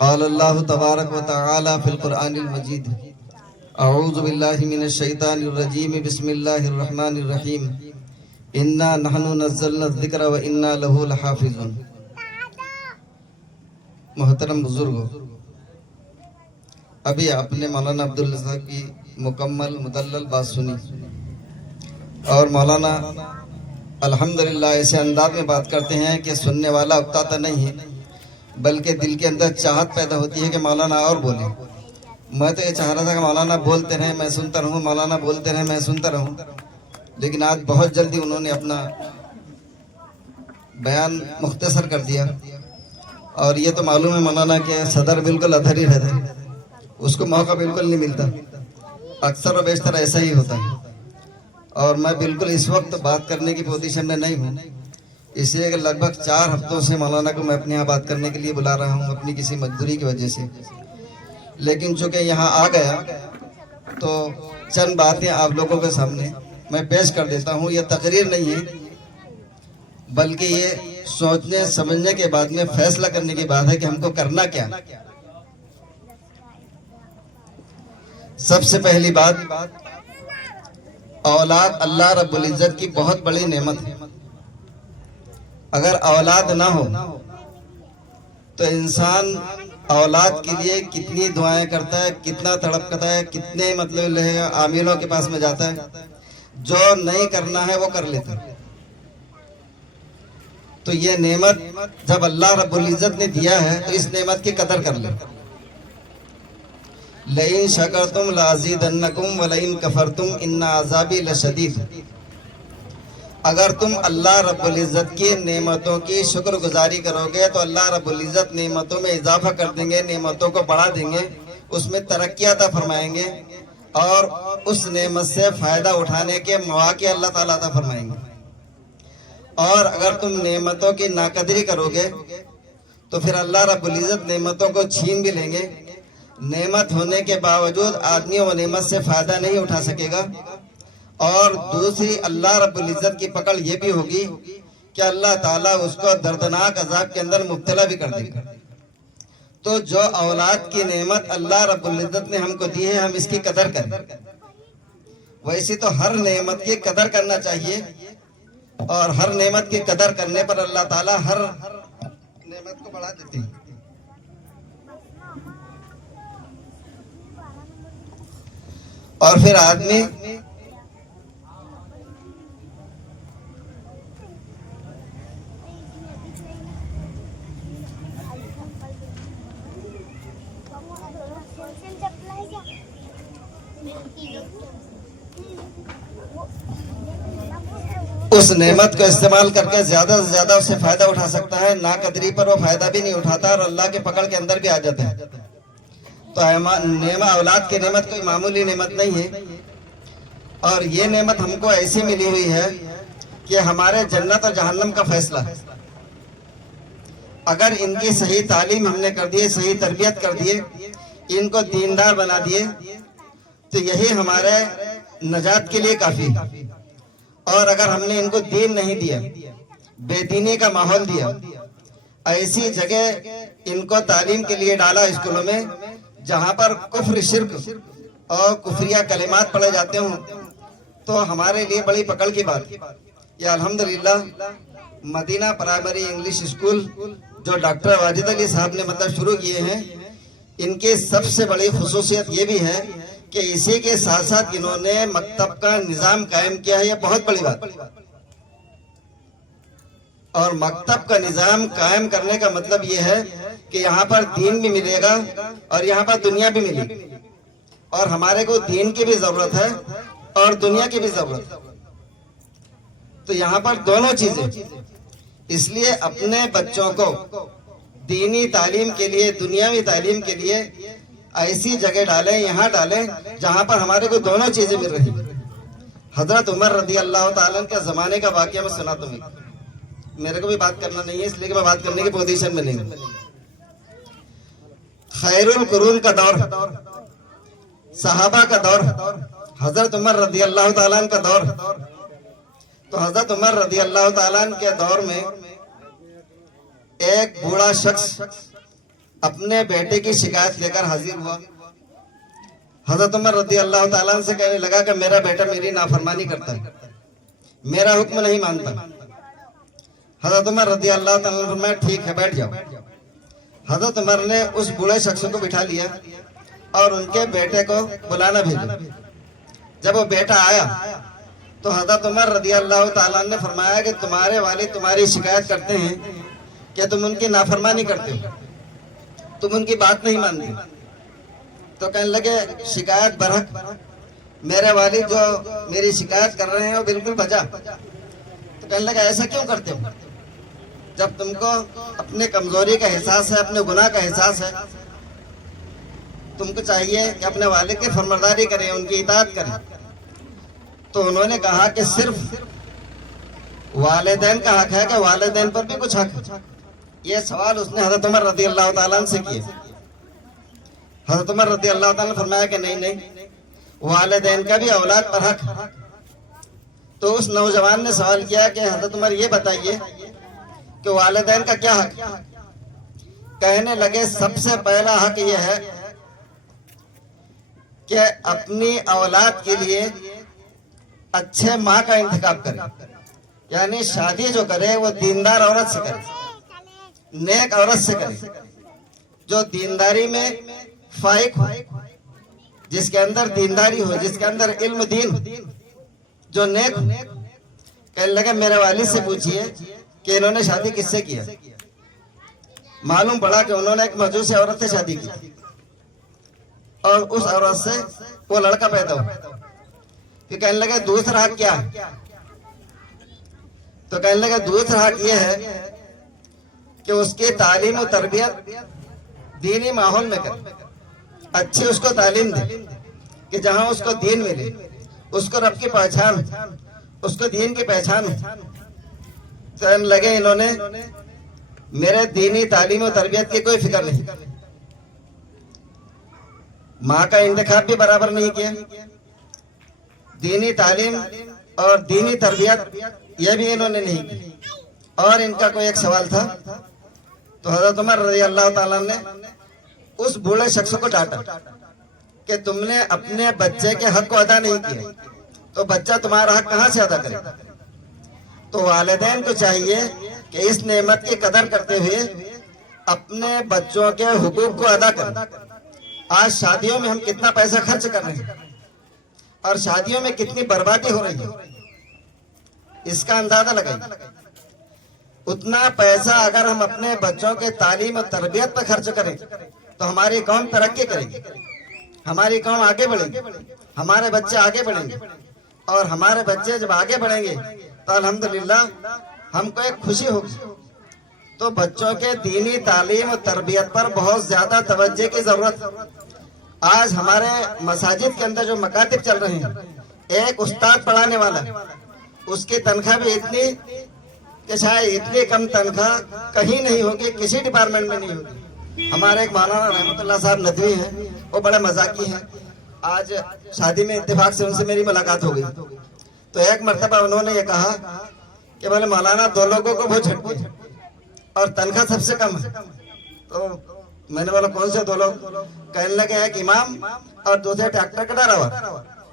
قال الله تبارك وتعالى في القرآن المجيد أعوذ بالله من الشيطان الرجيم بسم الله الرحمن الرحيم إنا نحن نزلنا الذكر وإنا له لحافظون۔ محترم بزرگوں، ابھی آپ نے مولانا عبداللہ صاحب کی مکمل مدلل بات سنی اور مولانا الحمدللہ ایسے انداز میں بات کرتے ہیں کہ سننے والا اکتاتا نہیں ہے بلکہ دل کے اندر چاہت پیدا ہوتی ہے کہ مولانا اور بولے۔ میں تو یہ چاہ رہا تھا کہ مولانا بولتے رہیں میں سنتا رہوں، مولانا بولتے رہیں میں سنتا رہوں، لیکن آج بہت جلدی انہوں نے اپنا بیان مختصر کر دیا۔ اور یہ تو معلوم ہے مولانا کہ صدر بالکل ادھر ہی رہتا ہے، اس کو موقع بالکل نہیں ملتا، اکثر و بیشتر ایسا ہی ہوتا ہے۔ اور میں بالکل اس وقت بات کرنے کی پوزیشن میں نہیں ہوں، اس لیے کہ لگ بھگ 4 ہفتوں سے مولانا کو میں اپنے یہاں بات کرنے کے لیے بلا رہا ہوں اپنی کسی مجبوری کی وجہ سے، لیکن چونکہ یہاں آ گیا تو چند باتیں آپ لوگوں کے سامنے میں پیش کر دیتا ہوں۔ یہ تقریر نہیں ہے بلکہ یہ سوچنے سمجھنے کے بعد میں فیصلہ کرنے کی بات ہے کہ ہم کو کرنا کیا۔ سب سے پہلی بات، اولاد اللہ رب العزت کی بہت بڑی نعمت ہے۔ اگر اولاد نہ ہو تو انسان اولاد کے لیے کتنی دعائیں کرتا ہے، کتنا تڑپ کرتا ہے، کتنے عاملوں کے پاس میں جاتا ہے، جو نہیں کرنا ہے وہ کر لیتا ہے۔ تو یہ نعمت جب اللہ رب العزت نے دیا ہے تو اس نعمت کی قدر کر لیں۔ لَإِن شَكَرْتُمْ لَأَزِيدَنَّكُمْ وَلَإِن كَفَرْتُمْ إِنَّ عَذَابِي لَشَدِيدٌ۔ اگر تم اللہ رب العزت کی نعمتوں کی شکر گزاری کرو گے تو اللہ رب العزت نعمتوں میں اضافہ کر دیں گے، نعمتوں کو بڑھا دیں گے، اس میں ترقی عطا فرمائیں گے اور اس نعمت سے فائدہ اٹھانے کے مواقع اللہ تعالیٰ عطا فرمائیں گے۔ اور اگر تم نعمتوں کی ناقدری کرو گے تو پھر اللہ رب العزت نعمتوں کو چھین بھی لیں گے۔ نعمت ہونے کے باوجود آدمی وہ نعمت سے فائدہ نہیں اٹھا سکے گا۔ اور دوسری اللہ رب العزت کی پکڑ یہ بھی ہوگی کہ اللہ تعالیٰ اس کو دردناک عذاب کے اندر مبتلا بھی کر دے گا۔ تو جو اولاد کی نعمت اللہ رب العزت نے ہم کو دی ہے ہم اس کی قدر کریں۔ ویسے تو ہر نعمت کی قدر کرنا چاہیے اور ہر نعمت کی قدر کرنے پر اللہ تعالیٰ ہر نعمت کو بڑھا دیتے ہیں۔ اور پھر آدمی اس نعمت کو استعمال کر کے زیادہ سے زیادہ اس سے فائدہ اٹھا سکتا ہے، ناقدری پر وہ فائدہ بھی نہیں اٹھاتا اور اللہ کے پکڑ کے اندر بھی آ جاتا ہے۔ تو اولاد کی نعمت کوئی معمولی نعمت نہیں ہے، اور یہ نعمت ہم کو ایسی ملی ہوئی ہے کہ ہمارے جنت اور جہنم کا فیصلہ ہے۔ اگر ان کی صحیح تعلیم ہم نے کر دی، صحیح تربیت کر دی، ان کو دیندار بنا دیے تو یہی ہمارے نجات کے لیے کافی ہے۔ اور اگر ہم نے ان کو دین نہیں دیا، بے دینی کا ماحول دیا، ایسی جگہ ان کو تعلیم کے لیے ڈالا اسکولوں میں جہاں پر کفر، شرک اور کفریہ کلمات پڑھے جاتے ہوں، تو ہمارے لیے بڑی پکڑ کی بات۔ یہ الحمدللہ مدینہ پرائمری انگلش اسکول جو ڈاکٹر واجد علی صاحب نے شروع کیے ہیں، ان کی سب سے بڑی خصوصیت یہ بھی ہے کہ اسی کے ساتھ ساتھ انہوں نے مکتب کا نظام قائم کیا ہے۔ یہ بہت بڑی بات۔ اور مکتب کا نظام قائم کرنے کا مطلب یہ ہے کہ یہاں پر دین بھی ملے گا اور یہاں پر دنیا بھی ملے گی۔ اور ہمارے کو دین کی بھی ضرورت ہے اور دنیا کی بھی ضرورت ہے. تو یہاں پر دونوں چیزیں. اس لیے اپنے بچوں کو دینی تعلیم کے لیے, دنیاوی تعلیم کے لیے ایسی جگہ ڈالیں, یہاں ڈالیں جہاں پر ہمارے کو دونوں چیزیں مل رہی. حضرت عمر رضی اللہ تعالیٰ کے زمانے کا واقعہ میں سنا تمہیں. میرے کو بھی بات کرنا نہیں ہے اس لیے کہ میں بات کرنے کی پوزیشن میں نہیں ہوں. خیر القرون کا دور, صحابہ کا دور, حضرت عمر رضی اللہ تعالیٰ کا دور. تو حضرت عمر رضی اللہ تعالیٰ کے دور میں ایک بوڑھا شخص اپنے بیٹے کی شکایت لے کر حاضر ہوا. حضرت عمر رضی اللہ تعالیٰ سے کہنے لگا کہ میرا بیٹا میری نافرمانی کرتا ہے, میرا حکم نہیں مانتا. حضرت عمر رضی اللہ تعالیٰ نے فرمایا ٹھیک ہے بیٹھ جاؤ. حضرت عمر نے اس بوڑھے شخص کو بٹھا لیا اور ان کے بیٹے کو بلانا بھیجا. جب وہ بیٹا آیا تو حضرت عمر رضی اللہ تعالیٰ نے فرمایا کہ تمہارے والد تمہاری شکایت کرتے ہیں کہ تم ان کی نافرمانی کرتے ہو, تم ان کی بات نہیں مانتے. تو کہنے لگے شکایت برحق, میرے والد جو میری شکایت کر رہے ہیں وہ بالکل بجا. تو کہنے لگے ایسا کیوں کرتے ہو؟ جب تم کو اپنے کمزوری کا احساس ہے, اپنے گناہ کا احساس ہے, تم کو چاہیے کہ اپنے والد کی فرمانبرداری کریں, ان کی اطاعت کریں. تو انہوں نے کہا کہ صرف والدین کا حق ہے کہ والدین پر بھی کچھ حق ہے. یہ سوال اس نے حضرت عمر رضی اللہ تعالیٰ سے کیا. حضرت عمر رضی اللہ تعالیٰ نے فرمایا کہ نہیں, والدین کا بھی اولاد پر حق. تو اس نوجوان نے سوال کیا کہ حضرت عمر یہ بتائیے کہ والدین کا کیا حق؟ کہنے لگے سب سے پہلا حق یہ ہے کہ اپنی اولاد کے لیے اچھے ماں کا انتخاب کرے. یعنی شادی جو کرے وہ دیندار عورت سے کرے, نیک عورت سے کرے, جو دینداری میں فائق ہو, جس کے اندر دینداری ہو, جس کے اندر علم دین ہو, جو نیک ہو. کہنے لگے میرے والد سے پوچھئے کہ انہوں نے شادی کس سے کی ہے. معلوم پڑا کہ انہوں نے ایک مجوسی عورت سے شادی کی اور اس عورت سے وہ لڑکا پیدا ہوا. پھر کہنے لگے دوسرا حق کیا ہے؟ تو کہنے لگے دوسرا حق یہ ہے کہ اس کی تعلیم و تربیت دینی ماحول میں کرے, اچھی اس کو تعلیم دے کہ جہاں اس کو دین ملے, اس کو رب کی پہچان, اس کو دین کی پہچان. کہنے لگے انہوں نے میرے دینی تعلیم و تربیت کی کوئی فکر نہیں, ماں کا انتخاب بھی برابر نہیں کیا, دینی تعلیم اور دینی تربیت یہ بھی انہوں نے نہیں کی. اور ان کا کوئی ایک سوال تھا. تو حضرت عمر رضی اللہ تعالیٰ نے اس بوڑھے شخص کو ڈانٹا کہ تم نے اپنے بچے کے حق کو ادا نہیں کیا, تو بچہ تمہارا حق کہاں سے ادا کرے؟ تو والدین کو چاہیے کہ اس نعمت کی قدر کرتے ہوئے اپنے بچوں کے حقوق کو ادا کریں. آج شادیوں میں ہم کتنا پیسہ خرچ کر رہے ہیں اور شادیوں میں کتنی بربادی ہو رہی ہے, اس کا اندازہ لگائیے. اتنا پیسہ اگر ہم اپنے بچوں کے تعلیم اور تربیت پر خرچ کریں تو ہماری قوم ترقی کرے گی, ہماری قوم آگے بڑھے گی, ہمارے بچے آگے بڑھیں گے. اور ہمارے بچے جب آگے بڑھیں گے تو الحمدللہ ہم کو ایک خوشی ہوگی. تو بچوں کے دینی تعلیم اور تربیت پر بہت زیادہ توجہ کی ضرورت. آج ہمارے مساجد کے اندر جو مکاتب چل رہے ہیں, ایک استاد پڑھانے والا, اس کی تنخواہ بھی اتنی کہ شاید اتنی کم تنخواہ کہیں نہیں ہوگی, کسی ڈپارٹمنٹ میں نہیں ہوگی. ہمارے ایک مولانا رحمت اللہ صاحب ندوی ہیں, وہ بڑے مذاقی ہیں. آج شادی میں اتفاق سے ان سے میری ملاقات ہو گئی. تو ایک مرتبہ انہوں نے یہ کہا کہ بولے مولانا 2 لوگوں کو بہت جھٹکی ہے اور تنخواہ سب سے کم ہے. تو میں نے بولا کون سے 2 لوگ؟ کہنے لگے ایک امام اور دوسرے ڈاکٹر کا ڈراوا.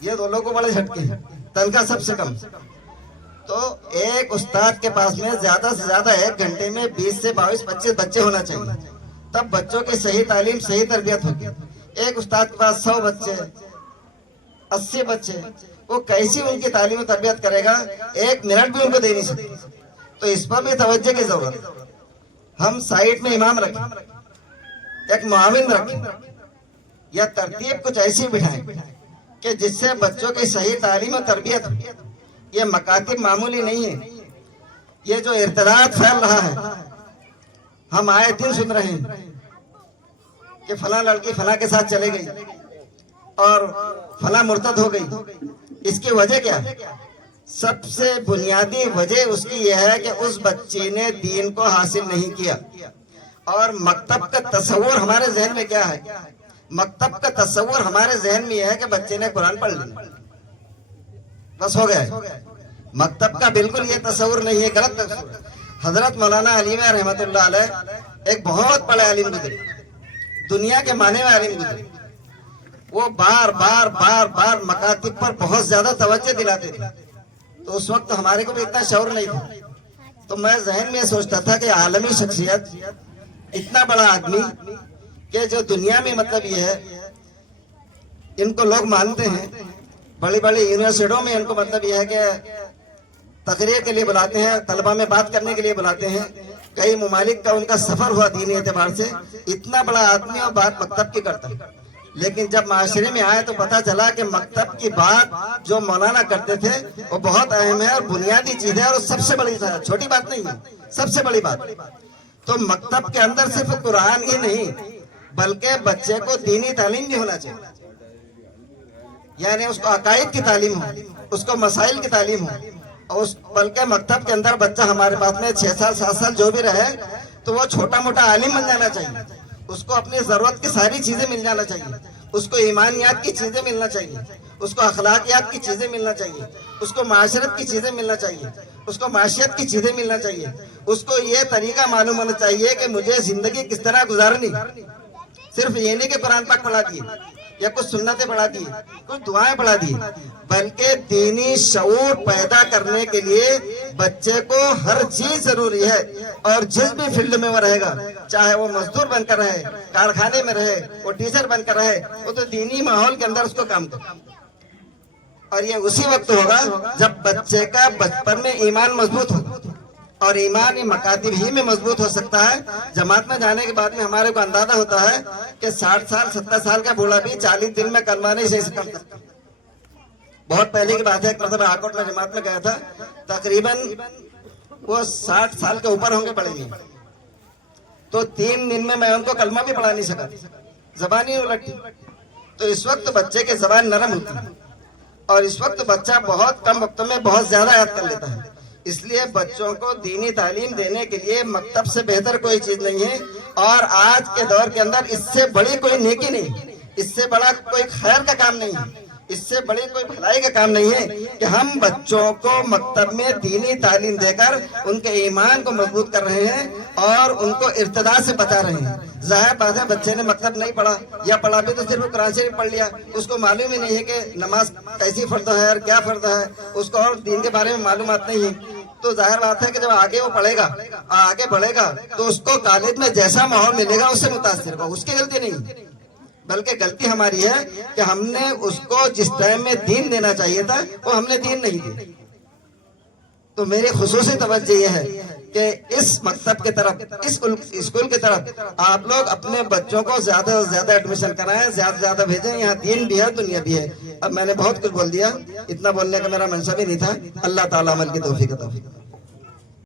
یہ 2 لوگوں کو بڑے جھٹکی ہے, تنخواہ سب سے کم. تو ایک استاد کے پاس میں زیادہ سے زیادہ ایک گھنٹے میں 20 سے 22 25 بچے ہونا چاہیے, تب بچوں کی صحیح تعلیم صحیح تربیت ہوگی. ایک استاد کے پاس 100 بچے 80 بچے, وہ کیسی ان کی تعلیم و تربیت کرے گا؟ 1 منٹ بھی ان کو دے نہیں سکتے. تو اس پر بھی توجہ کی ضرورت. ہم سائٹ میں امام رکھیں, ایک معاون رکھیں, یا ترتیب کچھ ایسی بٹھائیں کہ جس سے بچوں کی صحیح تعلیم و تربیت ہو۔ یہ مکاتب معمولی نہیں ہے، یہ جو ارتداد پھیل رہا ہے، ہم آئے دن سن رہے ہیں کہ فلاں لڑکی فلاں کے ساتھ چلے گئی اور فلاں مرتد ہو گئی۔ اس کی وجہ کیا ہے؟ سب سے بنیادی وجہ اس کی یہ ہے کہ اس بچے نے دین کو حاصل نہیں کیا۔ اور مکتب کا تصور ہمارے ذہن میں کیا ہے؟ مکتب کا تصور ہمارے ذہن میں یہ ہے کہ بچے نے قرآن پڑھ لیا، بس ہو گیا ہے۔ مکتب کا بالکل یہ تصور نہیں ہے، غلط تصور۔ حضرت مولانا علی میں رحمت اللہ علیہ ایک بہت بڑے عالم گزرے، دنیا کے مانے میں عالم گزرے۔ وہ بار بار بار بار مکاتب پر بہت زیادہ توجہ دلاتے تھے، تو اس وقت ہمارے کو بھی اتنا شعور نہیں تھا۔ تو میں ذہن میں سوچتا تھا کہ عالمی شخصیت، اتنا بڑا آدمی کہ جو دنیا میں مطلب یہ ہے ان کو لوگ مانتے ہیں، بڑی بڑی یونیورسٹیوں میں ان کو مطلب یہ ہے کہ تقریر کے لیے بلاتے ہیں، طلبہ میں بات کرنے کے لیے بلاتے ہیں، کئی ممالک کا ان کا سفر ہوا دینی اعتبار سے۔ اتنا بڑا آدمی اور بات مکتب کی کرتا ہے، لیکن جب معاشرے میں آئے تو پتا چلا کہ مکتب کی بات جو مولانا کرتے تھے وہ بہت اہم ہے اور بنیادی چیز ہے، اور سب سے بڑی ہے، چھوٹی بات نہیں ہے، سب سے بڑی بات۔ تو مکتب کے اندر صرف قرآن ہی نہیں بلکہ بچے کو دینی تعلیم بھی ہونا چاہیے، یعنی اس کو عقائد کی تعلیم ہو، اس کو مسائل کی تعلیم ہو، اور بلکہ مکتب کے اندر بچہ ہمارے پاس میں 6 سال 7 سال جو بھی رہے تو وہ چھوٹا موٹا عالم بن جانا چاہیے، اس کو اپنی ضرورت کی ساری چیزیں مل جانا چاہیے، اس کو ایمانیات کی چیزیں ملنا چاہیے، اس کو اخلاقیات کی چیزیں ملنا چاہیے، اس کو معاشرت کی چیزیں ملنا چاہیے، اس کو معاشیت کی چیزیں ملنا چاہیے، اس کو یہ طریقہ معلوم ہونا چاہیے کہ مجھے زندگی کس طرح گزارنی۔ صرف یہ نہیں کہ قرآن پاک پڑھا دیے یا کچھ سنتیں پڑھا دیے، کچھ دعائیں پڑھا دی، بلکہ دینی شعور پیدا کرنے کے لیے بچے کو ہر چیز ضروری ہے۔ اور جس بھی فیلڈ میں وہ رہے گا، چاہے وہ مزدور بن کر رہے، کارخانے میں رہے، وہ ٹیچر بن کر رہے، وہ تو دینی ماحول کے اندر اس کو کام کرے۔ اور یہ اسی وقت ہوگا جب بچے کا بچپن میں ایمان مضبوط ہو، اور ایمان مکاتب ہی میں مضبوط ہو سکتا ہے۔ جماعت میں جانے کے بعد میں ہمارے کو اندازہ ہوتا ہے کہ 60 سال 70 سال کا بوڑھا بھی 40 دن میں کلمہ نہیں صحیح سے پڑھ سکتا۔ بہت پہلے کی بات ہے، ایک مرتبہ ہاکوٹ میں جماعت میں گیا تھا، تقریباً وہ 60 سال کے اوپر ہوں گے بڑے میں، تو 3 دن میں ان کو کلمہ بھی پڑھا نہیں سکا، زبان ہی الٹی۔ تو اس وقت بچے کے زبان نرم ہوتی ہے، اور اس وقت بچہ بہت کم وقت میں بہت زیادہ یاد کر لیتا ہے۔ اس لیے بچوں کو دینی تعلیم دینے کے لیے مکتب سے بہتر کوئی چیز نہیں ہے، اور آج کے دور کے اندر اس سے بڑی کوئی نیکی نہیں، اس سے بڑا کوئی خیر کا کام نہیں ہے، اس سے بڑی کوئی بھلائی کا کام نہیں ہے کہ ہم بچوں کو مکتب میں دینی تعلیم دے کر ان کے ایمان کو مضبوط کر رہے ہیں اور ان کو ارتداد سے بچا رہے ہیں۔ ظاہر بات ہے بچے نے مکتب نہیں پڑھا، یا پڑھا بھی تو صرف قرآن شریف پڑھ لیا، اس کو معلوم ہی نہیں ہے کہ نماز کیسی فرض ہے اور کیا فرض ہے، اس کو اور دین کے بارے میں معلومات نہیں ہے۔ تو ظاہر بات ہے کہ جب آگے وہ پڑھے گا، آگے بڑھے گا، تو اس کو کالج میں جیسا ماحول ملے گا اس سے متاثر ہوگا، اس کی غلطی نہیں، بلکہ غلطی ہماری ہے کہ ہم نے اس کو جس ٹائم میں دین دینا چاہیے تھا وہ ہم نے دین نہیں دی۔ تو میری خصوصی توجہ یہ ہے کہ اس مکتب کے طرف، اس اسکول کی طرف آپ لوگ اپنے بچوں کو زیادہ سے زیادہ ایڈمیشن کرائیں، زیادہ سے زیادہ بھیجیں، یہاں دین بھی ہے دنیا بھی ہے۔ اب میں نے بہت کچھ بول دیا، اتنا بولنے کا میرا منشا بھی نہیں تھا۔ اللہ تعالیٰ عمل کی توفیق عطا فرمائے۔